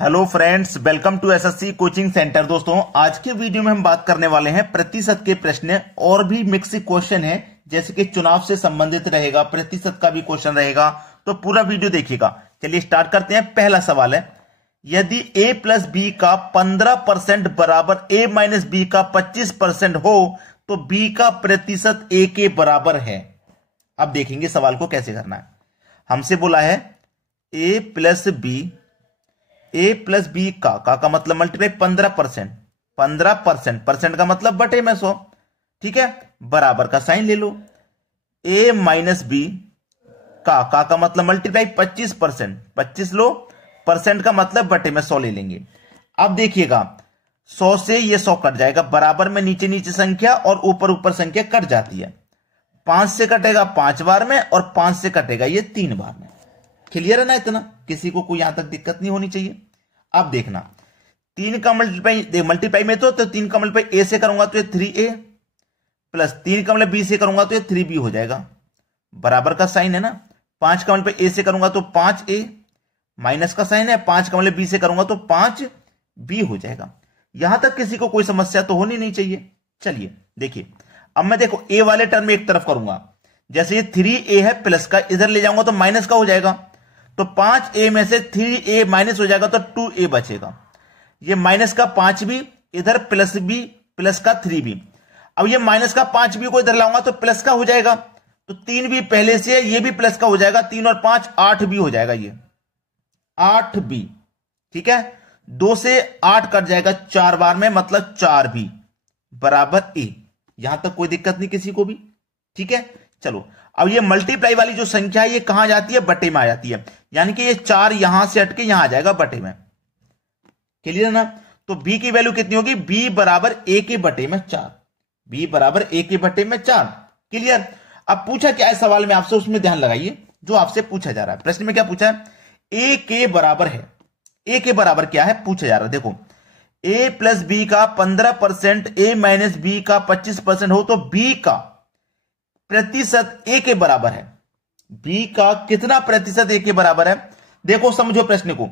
Hello friends, welcome to SSC coaching centre. दोस्तों, आज के वीडियो में हम बात करने वाले हैं प्रतिशत के प्रश्न और भी मिक्स क्वेश्चन है, जैसे कि चुनाव से संबंधित रहेगा, प्रतिशत का भी क्वेश्चन रहेगा, तो पूरा वीडियो देखिएगा। चलिए स्टार्ट करते हैं। पहला सवाल है, यदि a प्लस बी का 15% बराबर a माइनस बी का 25% हो तो b का प्रतिशत a के बराबर है। अब देखेंगे सवाल को कैसे करना है। हमसे बोला है a प्लस बी का मतलब मल्टीप्लाई 15%, 15% परसेंट का मतलब बटे में 100, ठीक है। बराबर का साइन ले लो। a माइनस बी का मतलब मल्टीप्लाई 25%, 25 लो, परसेंट का मतलब बटे में 100 ले लेंगे। अब देखिएगा 100 से ये 100 कट जाएगा, बराबर में नीचे नीचे संख्या और ऊपर ऊपर संख्या कट जाती है। 5 से कटेगा 5 बार में और 5 से कटेगा ये 3 बार में। क्लियर है ना? इतना किसी को कोई यहां तक दिक्कत नहीं होनी चाहिए। अब देखना 3 का मल्टीप्लाई में तो 3 का मल्टीप्लाई a से करूंगा तो ये 3a प्लस 3 का मल्टीप्लाई b से करूंगा तो ये 3b हो जाएगा। बराबर का साइन है ना। 5 का मल्टीप्लाई a से करूंगा तो 5a, माइनस का साइन है। 5 का मल्टीप्लाई b से करूंगा तो 5b हो जाएगा। यहां तक किसी को कोई समस्या तो होनी नहीं चाहिए। चलिए देखिए, अब मैं देखो a वाले टर्म एक तरफ करूंगा, जैसे ये 3a है, प्लस का इधर ले जाऊंगा तो माइनस का हो जाएगा, तो 5a में से 3a माइनस हो जाएगा तो 2a बचेगा। ये माइनस का 5b इधर, प्लस b प्लस का 3b। अब ये माइनस का 5b को इधर लाऊंगा तो प्लस का हो जाएगा, तो 3b पहले से है, ये भी प्लस का हो जाएगा। 3 और 5 8b हो जाएगा, ये 8b, ठीक है। 2 से 8 कट जाएगा 4 बार में, मतलब 4b बराबर a। यहां तक कोई दिक्कत नहीं किसी को भी, ठीक है। चलो, अब ये मल्टीप्लाई वाली जो संख्या है ये कहां जाती है? बटे में आ जाती है, यानी कि ये 4 यहां से हटके यहां आ जाएगा बटे में। क्लियर है ना? तो b की वैल्यू कितनी होगी? b बराबर a के बटे में 4, b बराबर a के बटे में 4। क्लियर? अब पूछा क्या है सवाल में आपसे, उसमें ध्यान लगाइए जो आपसे पूछा जा रहा है। प्रश्न में क्या पूछा है? a के बराबर है। a के बराबर क्या है पूछा जा रहा है। देखो, a प्लस बी का 15%, a माइनस बी का 25% हो तो b का प्रतिशत a के बराबर है। b का कितना प्रतिशत a के बराबर है? देखो समझो प्रश्न को।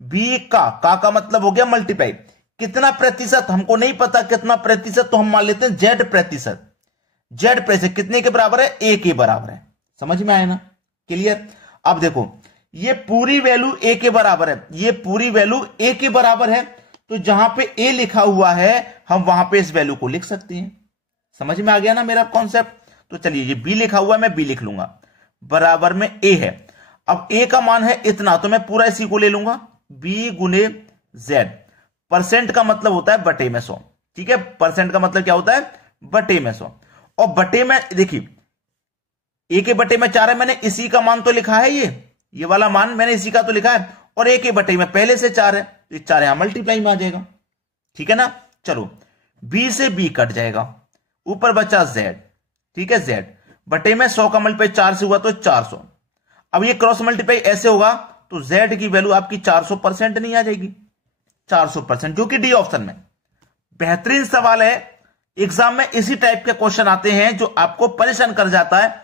b का मतलब हो गया मल्टीप्लाई, कितना प्रतिशत हमको नहीं पता, कितना प्रतिशत, तो हम मान लेते हैं z प्रतिशत। z प्रतिशत कितने के बराबर है? a के बराबर है। समझ में आया ना? क्लियर? अब देखो, ये पूरी वैल्यू a के बराबर है, ये पूरी वैल्यू a के बराबर है, तो जहां पे a लिखा हुआ है हम वहां पे इस वैल्यू को लिख सकते हैं। समझ में आ गया ना मेरा कॉन्सेप्ट? तो चलिए, ये b लिखा हुआ है, मैं b लिख लूंगा, बराबर में a है। अब a का मान है इतना, तो मैं पूरा इसी को ले लूंगा, b गुने z। परसेंट का मतलब होता है बटे में 100, ठीक है। परसेंट का मतलब क्या होता है? बटे में 100। और बटे में देखिए, a के बटे में 4 है, मैंने इसी का मान तो लिखा है, ये वाला मान मैंने इसी का तो लिखा है, और a के बटे में पहले से 4 है, तो 4 यहां मल्टीप्लाई में आ जाएगा, ठीक है ना। चलो, b से b कट जाएगा, ऊपर बचा z, ठीक है। z बटे में 100 का मल्टीप्लाई 4 से हुआ तो 400। अब ये क्रॉस मल्टीप्लाई ऐसे होगा तो z की वैल्यू आपकी 400% नहीं आ जाएगी? 400%, जो कि डी ऑप्शन में। बेहतरीन सवाल है। एग्जाम में इसी टाइप के क्वेश्चन आते हैं जो आपको परेशान कर जाता है।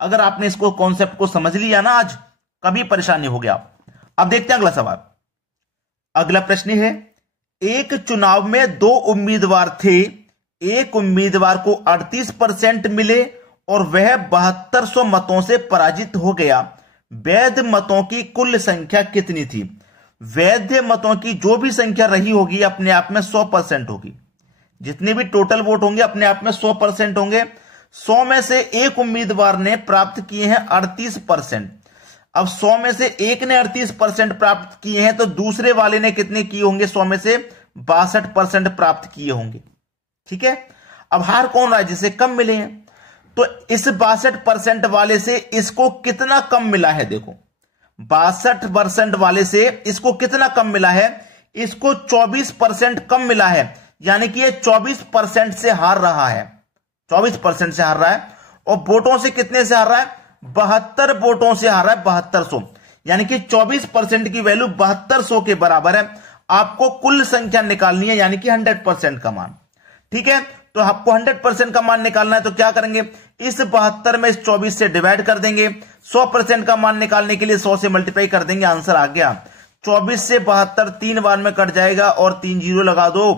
अगर आपने इसको कॉन्सेप्ट को समझ लिया ना, आज कभी परेशानी हो गया। अब देखते हैं अगला सवाल। अगला प्रश्न है, एक चुनाव में 2 उम्मीदवार थे, एक उम्मीदवार को 38% मिले और वह 7200 मतों से पराजित हो गया। वैध मतों की कुल संख्या कितनी थी? वैध मतों की जो भी संख्या रही होगी अपने आप में 100% होगी। जितने भी टोटल वोट होंगे अपने आप में 100% होंगे। 100 में से एक उम्मीदवार ने प्राप्त किए हैं 38%। अब 100 में से एक ने 38% प्राप्त किए हैं, तो दूसरे वाले ने कितने किए होंगे? 100 में से 62% प्राप्त किए होंगे, ठीक है। अब हार कौन रहा है? जिसे कम मिले हैं। तो इस 62% वाले से इसको कितना कम मिला है? देखो, 62% वाले से इसको कितना कम मिला है? इसको 24% कम मिला है, यानी कि ये 24% से हार रहा है, 24% से हार रहा है। और वोटों से कितने से हार रहा है? 72 वोटों से हार रहा है, 7200, यानी कि 24% की वैल्यू 7200 के बराबर है। आपको कुल संख्या निकालनी है, यानी कि 100% का मान, ठीक है। तो आपको 100% का मान निकालना है, तो क्या करेंगे? इस 72 में इस 24 से डिवाइड कर देंगे। 100% का मान निकालने के लिए 100 से मल्टीप्लाई कर देंगे, आंसर आ गया। 24 से 72 3 बार में कट जाएगा और 3 जीरो लगा दो।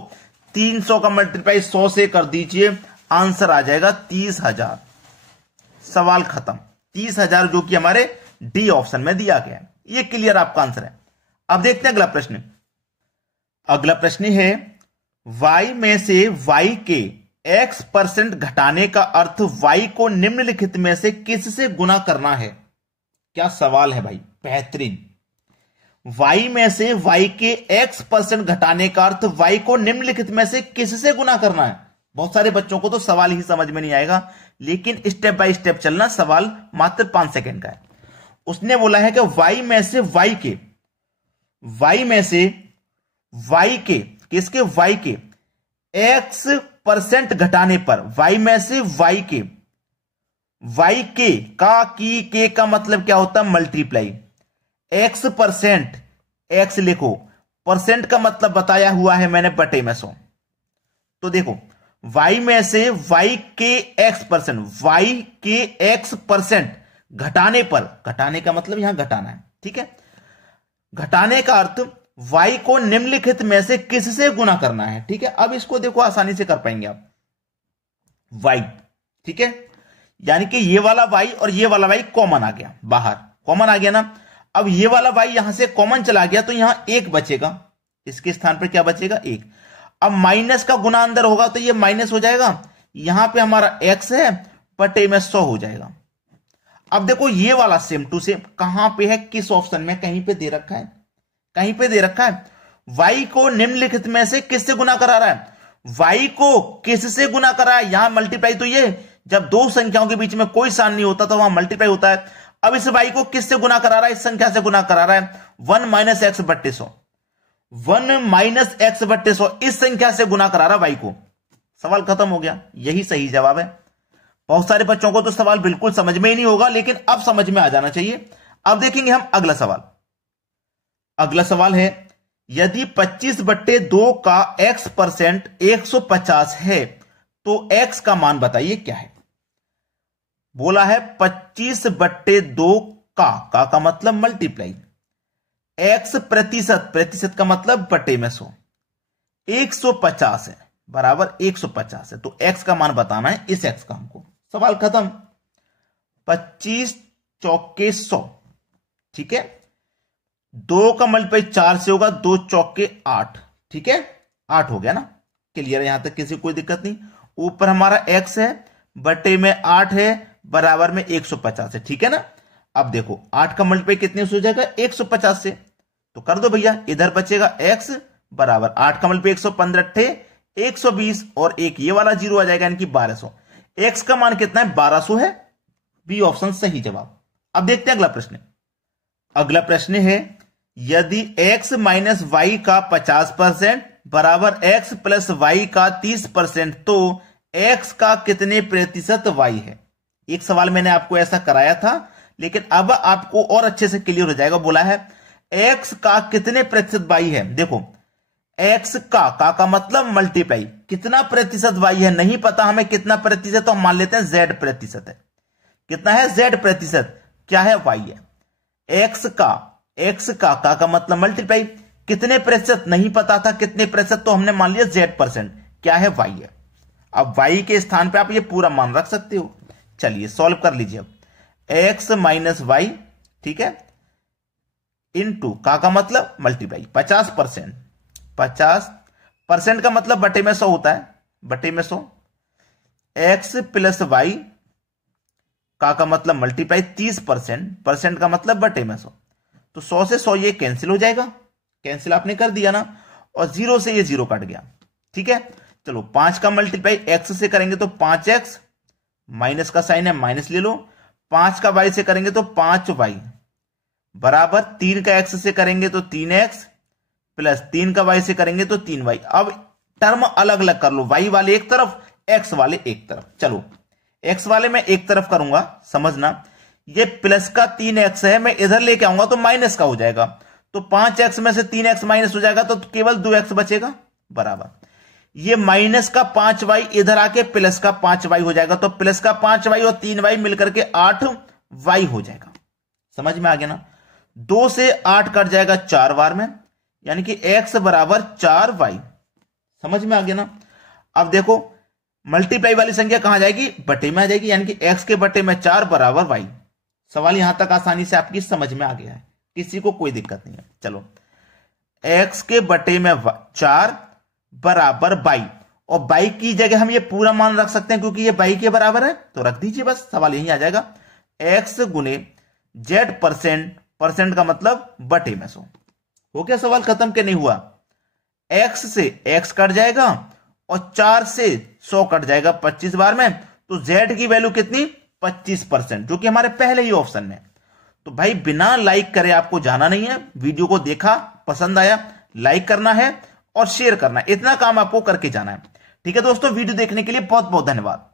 300 का मल्टीप्लाई 100 से कर दीजिए, आंसर आ जाएगा 30,000। सवाल खत्म। 30,000 जो कि हमारे डी ऑप्शन में दिया गया है। ये क्लियर आपका आंसर है। अब देखते हैं अगला प्रश्न। अगला प्रश्न है y में से y के x% घटाने का अर्थ y को निम्नलिखित में से किससे गुना करना है। क्या सवाल है भाई, बेहतरीन। y में से y के x% घटाने का अर्थ y को निम्नलिखित में से किससे गुना करना है। बहुत सारे बच्चों को तो सवाल ही समझ में नहीं आएगा, लेकिन स्टेप बाय स्टेप चलना। सवाल मात्र 5 सेकंड का है। उसने बोला है कि y में से किसके y के x% घटाने पर, y में से y के का की के का मतलब क्या होता है, मल्टीप्लाई। x% x लिखो, परसेंट का मतलब बताया हुआ है मैंने बटे में 100। तो देखो y में से y के x% घटाने पर, घटाने का मतलब यहां घटाना है, ठीक है। घटाने का अर्थ y को निम्नलिखित में से किससे गुना करना है, ठीक है। अब इसको देखो आसानी से कर पाएंगे आप। y, ठीक है, यानी कि ये वाला y और ये वाला y कॉमन आ गया, बाहर कॉमन आ गया ना। अब ये वाला y यहां से कॉमन चला गया तो यहां 1 बचेगा, इसके स्थान पर क्या बचेगा, 1। अब माइनस का गुना अंदर होगा तो ये माइनस हो जाएगा। यहां पे हमारा x है, बटे में 100 हो जाएगा। अब देखो ये वाला सेम टू सेम कहां पे है, किस ऑप्शन में, कहीं पे दे रखा है, कहीं पे दे रखा है। y को निम्नलिखित में से किससे गुना करा रहा है, y को किससे गुना करा है। यहां मल्टीप्लाई तो ये जब दो संख्याओं के बीच में कोई सान नहीं होता तो वहां मल्टीप्लाई होता है। अब इस y को किससे गुना करा रहा है, इस संख्या से गुना करा रहा है। 1 - x बट्टे 100, 1 - x बट्टे 100 इस संख्या से गुना करा रहा y को। सवाल खत्म हो गया, यही सही जवाब है। बहुत सारे बच्चों को तो सवाल बिल्कुल समझ में ही नहीं होगा, लेकिन अब समझ में आ जाना चाहिए। अब देखेंगे हम अगला सवाल। अगला सवाल है, यदि 25/2 का x% 150 है तो x का मान बताइए क्या है। बोला है 25/2 का मतलब मल्टीप्लाई, x प्रतिशत का मतलब बटे में 100, 150 है बराबर 150 है, तो x का मान बताना है इस x का हमको। सवाल खत्म। 25 चौके 100, ठीक है। 2 का मल्टीप्लाई 4 से होगा, 2 चौके 8, ठीक है, 8 हो गया ना। क्लियर है, यहां तक किसी कोई दिक्कत नहीं। ऊपर हमारा x है, बटे में 8 है, बराबर में 150 है, ठीक है ना। अब देखो 8 का मल्टीप्लाई कितने से हो जाएगा, 150 से, तो कर दो भैया। इधर बचेगा x बराबर 8 का मल्टीप्लाई 115 120 और एक ये वाला 0 आ जाएगा, यानी कि 1200। x का मान कितना है, 1200 है। बी ऑप्शन सही जवाब। अब देखते हैं अगला प्रश्न। अगला प्रश्न है, यदि x माइनस y का 50% बराबर x प्लस y का 30%, तो x का कितने प्रतिशत y है। एक सवाल मैंने आपको ऐसा कराया था, लेकिन अब आपको और अच्छे से क्लियर हो जाएगा। बोला है x का कितने प्रतिशत y है। देखो x का मतलब मल्टीप्लाई, कितना प्रतिशत y है नहीं पता हमें कितना प्रतिशत, तो हम मान लेते हैं z प्रतिशत है। कितना है, z प्रतिशत, क्या है, y है। x का मतलब मल्टीप्लाई, कितने प्रतिशत नहीं पता था कितने प्रतिशत, तो हमने मान लिया z%, क्या है, y है। अब y के स्थान पे आप ये पूरा मान रख सकते हो। चलिए सॉल्व कर लीजिए। अब x माइनस y, ठीक है, इनटू का मतलब मल्टीप्लाई 50%, 50% का मतलब बटे में 100 होता है, बटे में 100। x प्लस y का मतलब मल्टीप्लाई 30%, परसेंट का मतलब बटे में 100। तो 100 से 100 ये कैंसिल हो जाएगा, कैंसिल आपने कर दिया ना, और 0 से ये 0 कट गया, ठीक है। चलो 5 का मल्टीप्लाई x से करेंगे तो 5x, माइनस का साइन है माइनस ले लो। 5 का y से करेंगे तो 5y बराबर 3 का x से करेंगे तो 3x प्लस 3 का y से करेंगे तो 3y। अब टर्म अलग अलग कर लो, y वाले एक तरफ, x वाले एक तरफ। चलो x वाले मैं एक तरफ करूंगा, समझना। ये प्लस का 3x है, मैं इधर लेके आऊंगा तो माइनस का हो जाएगा, तो 5x में से 3x माइनस हो जाएगा, तो केवल 2x बचेगा बराबर। ये माइनस का 5y इधर आके प्लस का 5y हो जाएगा, तो प्लस का 5y और 3y मिलकर के 8y हो जाएगा। समझ में आ गया ना। 2 से 8 कट जाएगा 4 बार में, यानी कि x बराबर 4y। समझ में आ गया ना। अब देखो मल्टीप्लाई वाली संख्या कहां जाएगी, बटे में आ जाएगी, यानी कि x के बटे में 4 बराबर y। सवाल यहां तक आसानी से आपकी समझ में आ गया है, किसी को कोई दिक्कत नहीं है। चलो x के बटे में 4 बराबर y, और y की जगह हम ये पूरा मान रख सकते हैं क्योंकि ये y के बराबर है, तो रख दीजिए बस, सवाल यही आ जाएगा x गुने z परसेंट, परसेंट का मतलब बटे में 100। हो गया सवाल खत्म के नहीं हुआ। x से x कट जाएगा और 4 से 100 कट जाएगा 25 बार में, तो z की वैल्यू कितनी 25%, जो कि हमारे पहले ही ऑप्शन में। तो भाई बिना लाइक करे आपको जाना नहीं है, वीडियो को देखा पसंद आया लाइक करना है और शेयर करना है, इतना काम आपको करके जाना है। ठीक है दोस्तों, वीडियो देखने के लिए बहुत बहुत धन्यवाद।